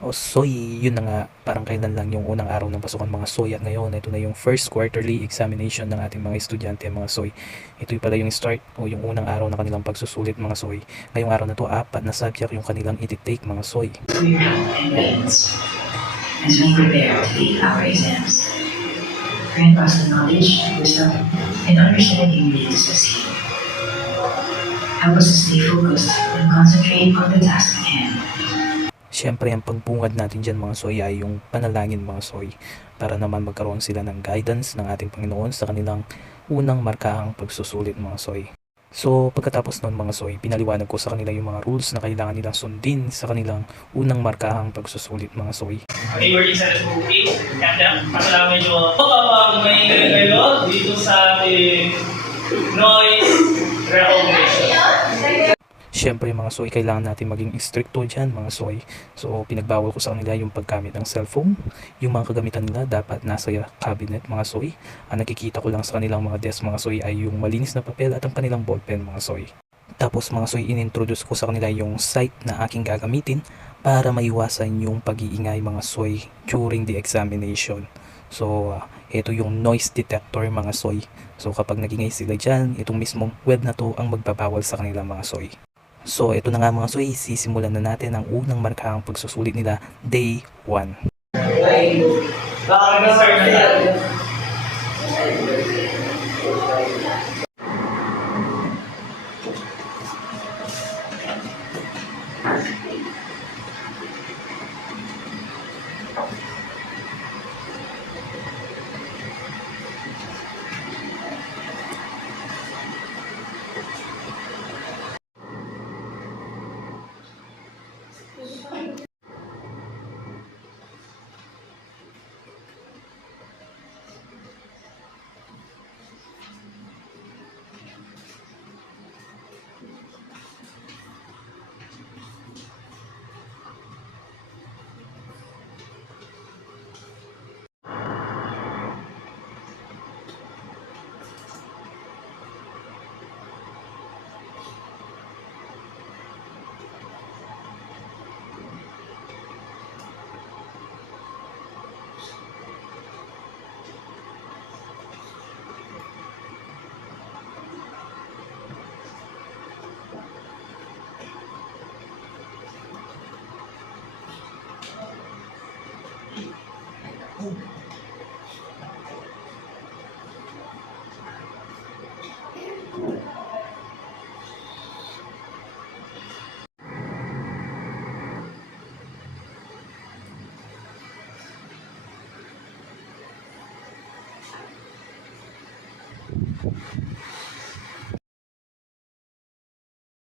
O soy, yun na nga, parang kailan lang yung unang araw ng pasukan mga soy at ngayon ito na yung first quarterly examination ng ating mga estudyante mga soy. Ito pala yung start o yung unang araw na kanilang pagsusulit mga soy. Ngayong araw na to, 4 na subject yung kanilang ititake mga soy. As we prepare to take our exams, grant us the knowledge, wisdom, and understanding needed to succeed. Help us to stay focused and concentrate on the task at hand. Siyempre, ang pagbungad natin dyan mga soy ay yung panalangin mga soy para naman magkaroon sila ng guidance ng ating Panginoon sa kanilang unang markahang pagsusulit mga soy. So, pagkatapos nun mga soy, pinaliwanag ko sa kanila yung mga rules na kailangan nilang sundin sa kanilang unang markahang pagsusulit mga soy. Okay, we're inside the movie. Kaya pasalamat nyo kapag may kayo dito sa ating noise recognition. Siyempre mga soy, kailangan natin maging stricto dyan mga soy. So pinagbawal ko sa kanila yung paggamit ng cellphone. Yung mga kagamitan nila dapat nasa cabinet mga soy. Ang nakikita ko lang sa kanilang mga desk mga soy ay yung malinis na papel at ang kanilang ballpen mga soy. Tapos mga soy, inintroduce ko sa kanila yung site na aking gagamitin para maiwasan yung pag-iingay mga soy during the examination. So, ito yung noise detector mga soy. So, kapag nagingay sila dyan, itong mismong web na to ang magbabawal sa kanila mga soy. So, ito na nga mga soy, sisimulan na natin ang unang markahang pagsusulit nila, day 1. Baka nag-start na yan.